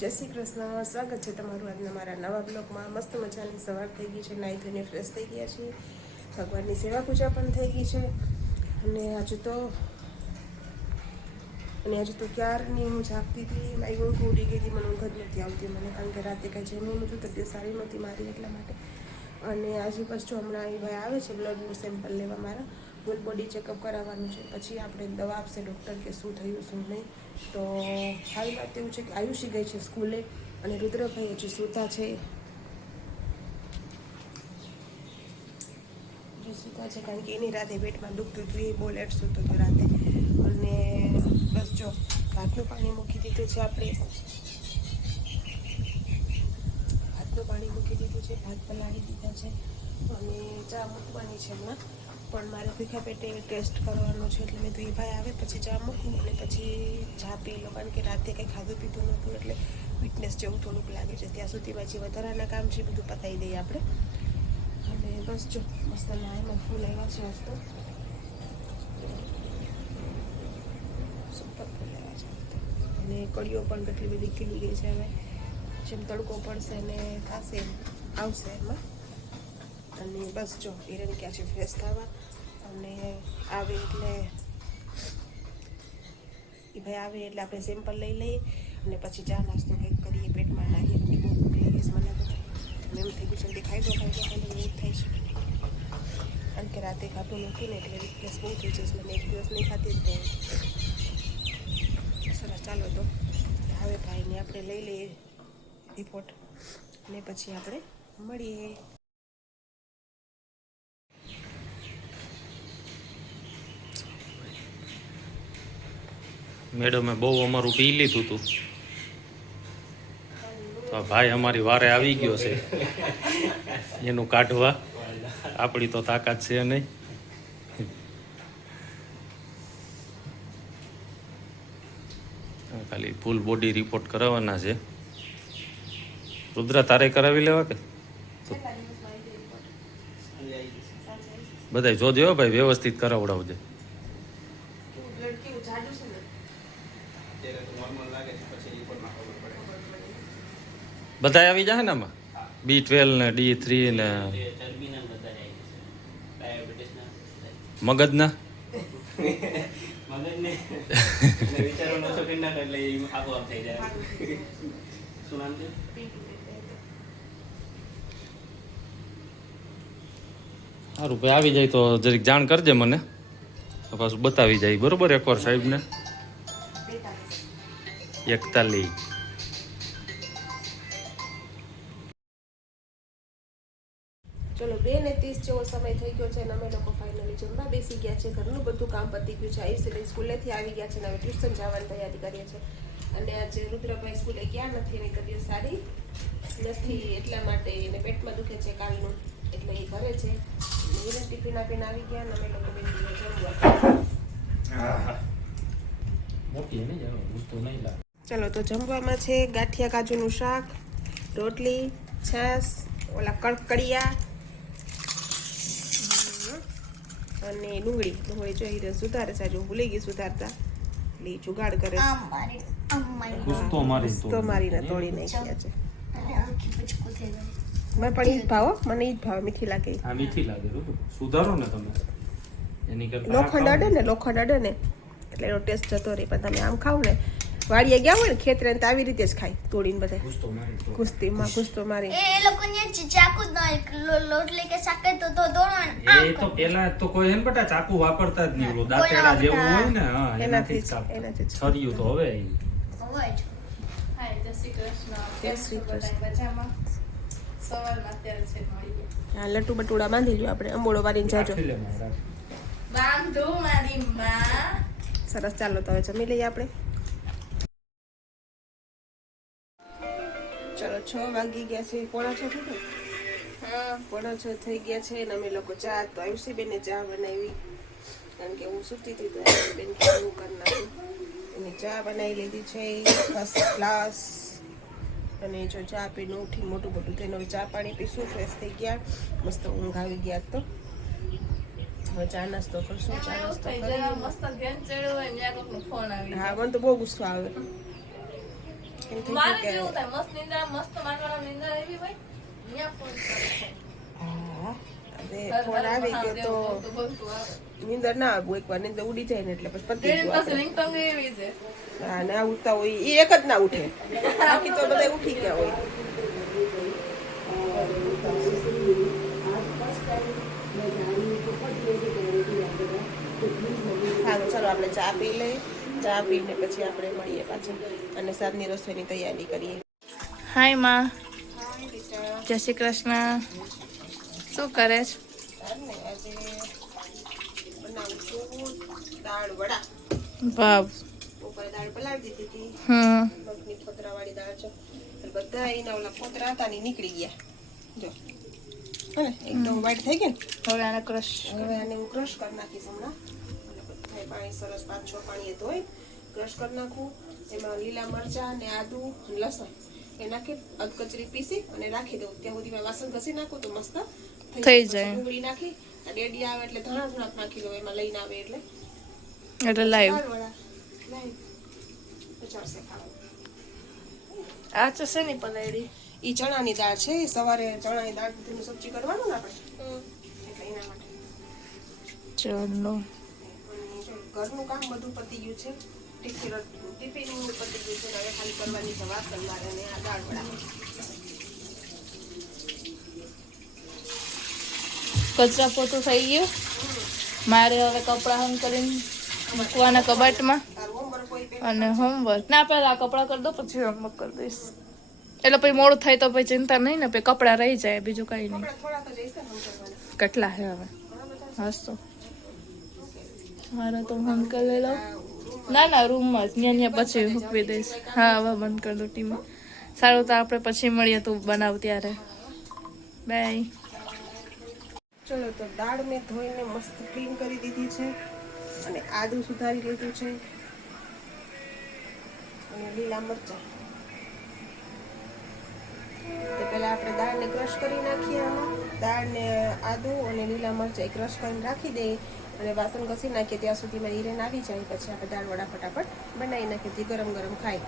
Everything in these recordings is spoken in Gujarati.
જય શ્રી કૃષ્ણ. સ્વાગત છે તમારું આજના મારા નવા બ્લોગમાં. મસ્ત મજાની સવાર થઈ ગઈ છે, નાહી ધોઈને ફ્રેશ થઈ ગયા છીએ. ભગવાનની સેવા પૂજા પણ થઈ ગઈ છે. અને હજુ તો, અને હજુ તો ક્યારની હું જાગતી હતી? મારી ઊંઘ ઉડી ગઈ હતી, મને ઊંઘ જ નથી આવતી મને, કારણ કે રાતે કાંઈ જમ્યું નહોતું, તબિયત સારી નહોતી મારી એટલા માટે. અને આજે બસ હમણાં એ ભાઈ આવે છે બ્લડનું સેમ્પલ લેવા મારા. ફૂલ બોડી ચેકઅપ કરાવવાનું છે. પછી આપણે દવા આપશે ડૉક્ટર કે શું થયું, શું નહીં. તો હાલ વાત એવું છે કે આયુષી ગઈ છે સ્કૂલે અને રુદ્રભાઈ હજી સૂતા છે સૂતા છે કારણ કે એની રાતે પેટમાં દુખતું હતું, એ બહુ લેટ સૂતો હતો રાતે. અને બસ જો, ભાતનું પાણી મૂકી દીધું છે આપણે. ભાતનું પાણી મૂકી દીધું છે, ભાત પલાળી દીધા છે. અને ચા મૂકવાની છે હમણાં. પણ મારે ભીખા પેટે ટેસ્ટ કરવાનો છે એટલે મેં ભાઈ આવે, પછી ચા મૂકું અને પછી ચા પી લો કારણ કે રાતે કંઈ ખાધું પીધું નહોતું એટલે વીકનેસ જેવું થોડુંક લાગે છે. ત્યાં સુધીમાં જે વધારાના કામ છે બધું પતાવી દઈએ આપણે. અને બસ જો, મસ્ત નાયમાં ફૂલ આવ્યા છે આજ તો. સુપર ફૂલ આવ્યા છે અને કળીઓ પણ કેટલી બધી ખીલી ગઈ છે હવે. જેમ તડકો પડશે ને થશે આવશે એમાં. અને બસ જો, હિરણ ક્યાં છે? ફ્રેશ થવા. અને આવે એટલે એ ભાઈ આવે એટલે આપણે સેમ્પલ લઈ લઈએ અને પછી ચા નાસ્તો કંઈક કરીએ, પેટમાં નાખીએ લાગી મને તો થઈ ગયું જલ્દી ખાઈ દો ખાઈ દો ખાઈ દો એવું થાય છે. કારણ કે રાતે ખાતું નહોતું ને એટલે વીકનેસ બહુ થઈ જશે, મને એક દિવસ નહીં ખાતી તો સરસ, ચાલો તો. આવે ભાઈને આપણે લઈ લઈએ રિપોર્ટ અને પછી આપણે મળીએ. મેડમે બહુ અમારું પી લીધું હતું તો ભાઈ અમારી વારે આવી ગયો છે. એનું કાઢવા. આપણી તો તાકાત છે નહીં. ખાલી ફૂલ બોડી રિપોર્ટ કરાવવાના છે. રુદ્રા તારે કરાવી લેવા કે? બધા જોજે ભાઈ વ્યવસ્થિત કરાવડાવજે બ્લડ કેવું જાડું છે ને અત્યારે તો નોર્મલ લાગે છે પછી રિપોર્ટમાં ખબર પડે બધા આવી જાય ને આમાં? બી ટ્વેલ્વ ને ડી થ્રી ને મગજના? સારું ભાઈ, આવી જાય તો જરીક જાણ કરજે મને. પાછું બતાવી જાય. બરોબર એકવાર સાહેબને? એકતાલીસ ચલો બે ને ત્રીસ જેવો સમય થઈ ગયો છે અને અમે લોકો ફાઇનલી જમવા બેસી ગયા છે. ઘરનું બધું કામ પતી ગયું છે. આયુષી સ્કૂલેથી આવી ગયા છે અને હવે ટ્યુશન જવાની તૈયારી કરીએ છીએ. અને આજે રુદ્રભાઈ સ્કૂલે ગયા નથી એની તબિયત સારી નથી એટલા માટે એને પેટમાં દુખે છે કાલનું. એટલે એ ઘરે છે. હિરણ ટિફિન આપીને આવી ગયા અને અમે લોકો બેસી જમવા. મોટી નહીં ચલો તો જમવામાં છે ગાંઠિયા કાજુનું શાક રોટલી છાશ ઓલા કડકડિયા હમ, અને ડુંગળી. ડુંગળી જોઈ રહી સુધારે છે. હજુ ભૂલી ગઈ સુધારતા. એટલે જુગાડ કરે છે. ગુસ્તો મારી તો મારીને તોડી નાખ્યા છે. મેં પણ ઈ જ ભાવો મને ઈ જ ભાવે મીઠી લાગે. હા મીઠી લાગે સુધારો ને તમે. એની કરતા લોખંડ અડે ને લોખંડ અડે ને. એટલે એનો ટેસ્ટ જતો રહે. પણ તમે આમ ખાવ ને વાડીએ ગયા હોય ને ખેતરે ને તો આવી રીતે જ ખાય તોડીને બધા. કુસ્તીમાં કુસ્તો મારી. એ લોકોને ચાકુ લોટ લઈ કે સાકે તો તો દોડવાનું એ તો પેલા તો કોઈ એમ બટા ચાકુ વાપરતા જ નહીં ઓલો દાંતેડા જેવું હોય ને હા એનાથી એનાથી. છર્યું તો હવે. હોય હાય જય શ્રી કૃષ્ણ. જય શ્રી કૃષ્ણ બધા? મજામાં? સવારમાં અત્યારે છે હા લટ્ટુ બટુડા બાંધી લ્યો આપણે અંબોળો વારીને જાજો. બાંધો મારી માં. સરસ ચાલો તો હવે જમી લઈએ આપણે. છ વાગી ગયા છે. પોણા છ થઈ ગયા હા. પોણા છ થઈ ગયા છે અને અમે લોકો ચા તો આયુષી બેને ચા બનાવી. કારણ કે હું સૂતી હતી તો બેન કે હું કરી નાખું. એને ચા બનાવી લીધી છે ફર્સ્ટ ક્લાસ અને જો ચા પીને ઉઠી મોટું મોટું થઈને ચા પાણી પીશું ફ્રેશ થઈ ગયા. મસ્ત ઊંઘ આવી ગયા તો. હવે ચા નાસ્તો કરશું ચા નાસ્તો કરી હા મને તો બહુ ગુસ્સો આવે. એમ થઈ મારે ગયું કેવું થાય. મસ્ત નિંદ્રા મસ્ત માનવાના નિંદ્રા એવી હોય ત્યાં ફોન હા, હવે ફોન આવી ગયો તો બોલતું બોલતું નીંદર ના આવું એકવાર નીંદર ઉડી જાય ને એટલે પછી પતી પાસે. એવી છે. હા ના ઉઠતા હોય એ એક જ ના ઉઠે. બાકી તો બધા ઉઠી ગયા હોય. સારું ચાલો આપણે ચા પી લઈએ. ચા પીને પછી આપણે મળીએ પાછું અને સાંજની રસોઈની તૈયારી કરીએ. હાયમાં જય શ્રી કૃષ્ણ. શું કરે છે? ભાવ દાળ પલાળી દીધી હતી. મગની ફોતરાવાળી દાળ છે. બધા એના ઓલા ફોતરા હતા ને નીકળી ગયા. જો. હવે એકદમ વાઈટ થઈ ગયા હવે આને ક્રશ હવે આને હું ક્રશ કરી નાખીશ હમણાં. અને પાણી સરસ પાંચ છ પાણીએ ધોઈ ક્રશ કરી નાખવું એમાં લીલા મરચાં ને આદું લસણ. એ નાખી અધકચરી પીસી અને રાખી દઉં. ત્યાં સુધીમાં વાસણ ઘસી નાખું તો મસ્ત થઈ જાય. ડુંગળી નાખી ડેડી આવે એટલે ધાણા થોડાક નાખી દઉં. એમાં લઈને આવે એટલે. એટલે લાઈવ આ છે શેની પલાળી. ઈ ચણાની દાળ છે. ઈ સવારે ચણાની દાળ સબ્જી કરવાનું ને આપણે? એટલે એના માટે. ચલો. અને ઘરનું કામ બધું પતી ગયું છે. ટિફિન ટિફિન પતી ગયું છે. હવે ખાલી કરવાની છે વાસણ મારે અને આ દાળ વડા. કચરા પોતું થઈ ગયું. મારે હવે કપડાં હમ કરીને મૂકવાના કબાટમાં. અને હોમવર્ક ના પહેલા કપડાં કરી દો પછી હોમવર્ક કરી દઈશ. એટલે પછી મોડું થાય તો પછી ચિંતા નહીં ને પછી કપડાં રહી જાય બીજું કાંઈ નહીં. કેટલા છે હવે? હાસ તો મારે તો ફોન કરી લેલો ના ના, રૂમમાં જ. ત્યાં ત્યાં પછી હૂકવી દઈશ. હા, હવે બંધ કરી દો ટીમ. સારું, તો આપણે પછી મળીએ તું બનાવ ત્યારે. બાય ચલો, તો દાળ મેં ધોઈને મસ્ત ક્લીન કરી દીધી છે અને આદુ સુધારી લીધું છે. અને લીલા મરચાં. તો પહેલાં આપણે દાળને ક્રશ કરી નાખીએ આમાં. દાળને આદુ અને લીલા મરચાં ક્રશ કરીને રાખી દઈએ. અને વાસણ ઘસી નાખીએ ત્યાં સુધીમાં હિરેન આવી જાય, પછી આપણે દાળ વડા ફટાફટ બનાવી નાખીએ જે ગરમ ગરમ ખાય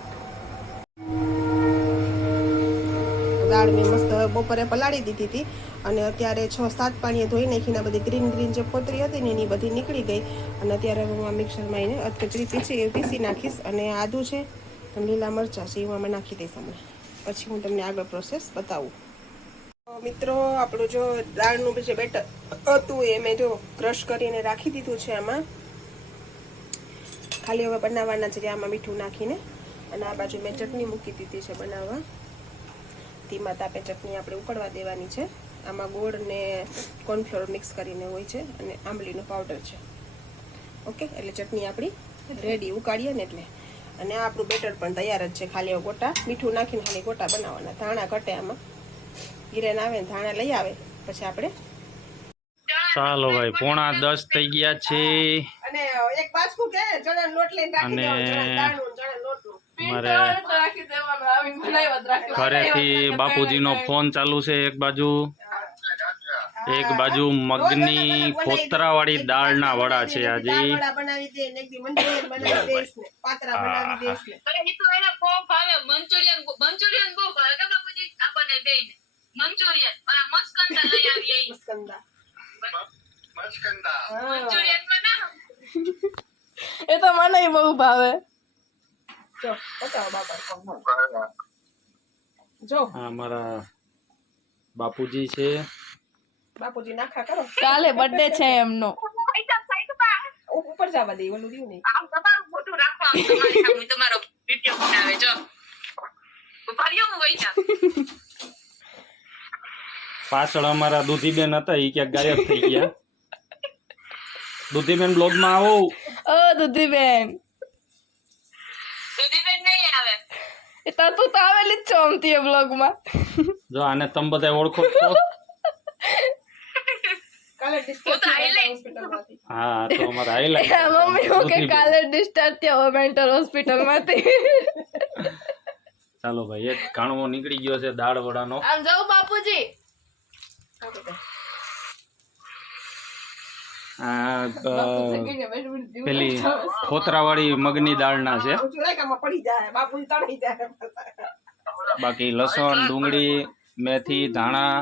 દાળ મેં મસ્ત બપોરે પલાળી દીધી હતી અને અત્યારે છ સાત પાણીએ ધોઈ નાખીને બધી ગ્રીન ગ્રીન જે પોતરી હતી ને એની બધી નીકળી ગઈ. અને અત્યારે હું આ મિક્સરમાં એને અધકચરી પીસી પીસી નાખીશ અને આદુ છે લીલા મરચાં છે એ આમાં નાખી દઈશ હમણાં પછી હું તમને આગળ પ્રોસેસ બતાવું. તો મિત્રો, આપણું જો દાળનું જે બેટર હતું એ મેં જો ક્રશ કરીને રાખી દીધું છે આમાં. ખાલી હવે બનાવવાના છે આમાં મીઠું નાખીને. અને આ બાજુ મેં ચટણી મૂકી દીધી છે બનાવવા. ધીમા તાપે ચટણી આપણે ઉકળવા દેવાની છે. આમાં ગોળ ને કોર્નફ્લોર મિક્સ કરીને હોય છે અને આંબલીનો પાવડર છે. ઓકે એટલે ચટણી આપણી રેડી ઉકાળીએ ને એટલે. અને આ આપણું બેટર પણ તૈયાર જ છે. ખાલી ગોટા, મીઠું નાખીને ખાલી ગોટા બનાવવાના. ધાણા ઘટે આમાં. હિરેન આવે ને ધાણા લઈ આવે. પછી આપણે ચાલો ભાઈ પોણા દસ થઈ ગયા છે. અને મારે ઘરેથી બાપુજીનો ફોન ચાલુ છે એક બાજુ. એક બાજુ મગની ફોતરાવાળી દાળના વડા છે આજે. દાળ વડા બનાવી દે ને એક દી મંચુરિયન બહુ ભાવે બાપુજી આપણને મસ્કંદા લઈ આવીએ મસ્કંદા. મંચુરિયનમાં ના એ તો મને બહુ ભાવે. જો બતાવો જો. આ અમારા બાપુજી છે. બાપુજી નાખા કરો. કાલે બર્થડે છે એમનો. ઉપર જવા દે ઓલું રહ્યું નહીં. આમ તમારું ફોટો રાખો આમ તમારી સામે તમારો વીડિયો બનાવે જો. ભર્યો હું વૈસા પાછળ અમારા દૂધીબેન હતા એ ક્યાંક ગાયબ થઈ ગયા. દૂધીબેન બ્લોગમાં આવો. ઓ દૂધીબેન. દૂધીબેન નહીં આવે. એ તો તું તો આવેલી જ છો અમતી બ્લોગમાં. જો આને તમ બધા ઓળખો છો. કાલે ડિસ્ચાર્જ હોસ્પિટલમાંથી હા તો અમારા હાઈલાઈટ મમ્મી હું કે કાલે ડિસ્ચાર્જ થયો મેન્ટલ હોસ્પિટલમાંથી ચાલો ભાઈ એક કાણવો નીકળી ગયો છે દાળ વડાનો. આમ જાઉં બાપુજી? પેલી ખોતરાવાળી મગની દાળના છે. બાકી લસણ ડુંગળી મેથી ધાણા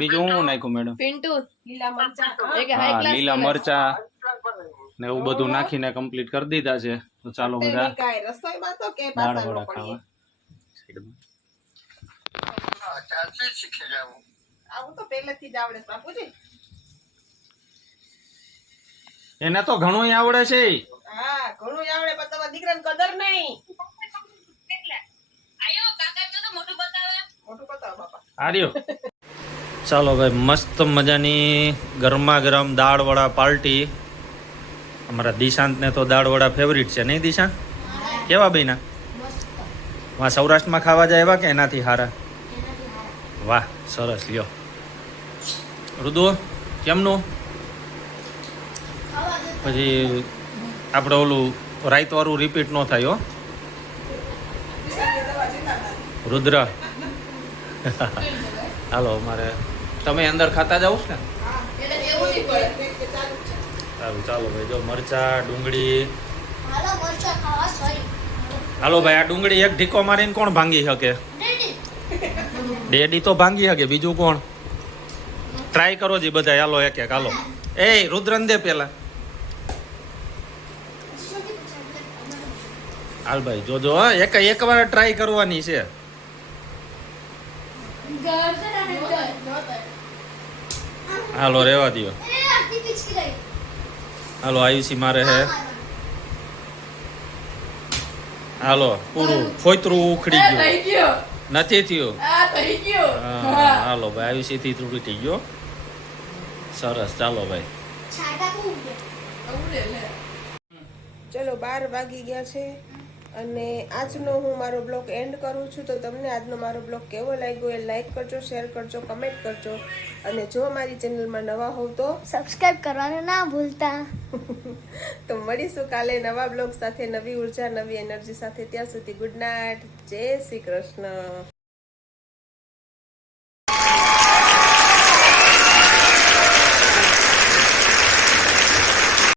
બીજું શું નાખ્યું મેડમ? પિન્ટુ લીલા મરચાં. હા લીલા મરચા ને એવું બધું નાખીને કમ્પ્લીટ કરી દીધા છે. તો ચાલો બધા કાંઈ રસોઈમાં તો કે દાળ વડા ખાવા. આવું તો પહેલેથી જ આવડે છે બાપુજી. એને તો ઘણું આવડે છે. હા ઘણું આવડે પણ તમારા દીકરાને કદર નહીં. આયો કાકા જો તો મોટું બતાવે. મોટું બતાવો બાપા. આર્યો ચાલો ભાઈ મસ્ત મજાની ગરમા ગરમ દાળ વડા પાર્ટી. અમારા દિશાંતને તો દાળ વડા ફેવરિટ છે નહીં દિશાંત કેવા બેના વાહ સૌરાષ્ટ્રમાં ખાવા જાય એવા કે એનાથી હારા. વાહ સરસ લ્યો. રુદુ કેમનું? પછી આપણે ઓલું રાઈતવાળું રિપીટ ન થાય હો. રુદ્ર. હાલો અમારે તમે અંદર ખાતા જાઓ છો ને? સારું ચાલો ભાઈ જો મરચા ડુંગળી. હાલો ભાઈ આ ડુંગળી એક ઢીકો મારીને કોણ ભાંગી શકે? ડેડી તો ભાંગી શકે બીજું કોણ? ટ્રાય કરો જે બધા હાલો એક એક હાલો. એ રુદ્રન દે પેલા. હાલ ભાઈ જોજો હા. એક એક વાર ટ્રાય કરવાની છે. હાલો રેવા રહી હાલો આયુષી મારે હે. હાલો પૂરું. ફોતરું ઉખડી ગયું. નથી થયું. હાલો ભાઈ આયુષી થી તૂટી ગયો. સરસ ચાલો ભાઈ. ચલો બાર વાગી ગયા છે અને આજનો હું મારો બ્લોગ એન્ડ કરું છું. તો તમને આજનો મારો બ્લોગ કેવો લાગ્યો એ લાઈક કરજો શેર કરજો કમેન્ટ કરજો. અને જો મારી ચેનલમાં નવા હોવ તો? સબસ્ક્રાઇબ કરવાનું ના ભૂલતા. તો મળીશું કાલે નવા બ્લોગ સાથે નવી ઊર્જા નવી એનર્જી સાથે. ત્યાં સુધી ગુડ નાઇટ. જય શ્રી કૃષ્ણ.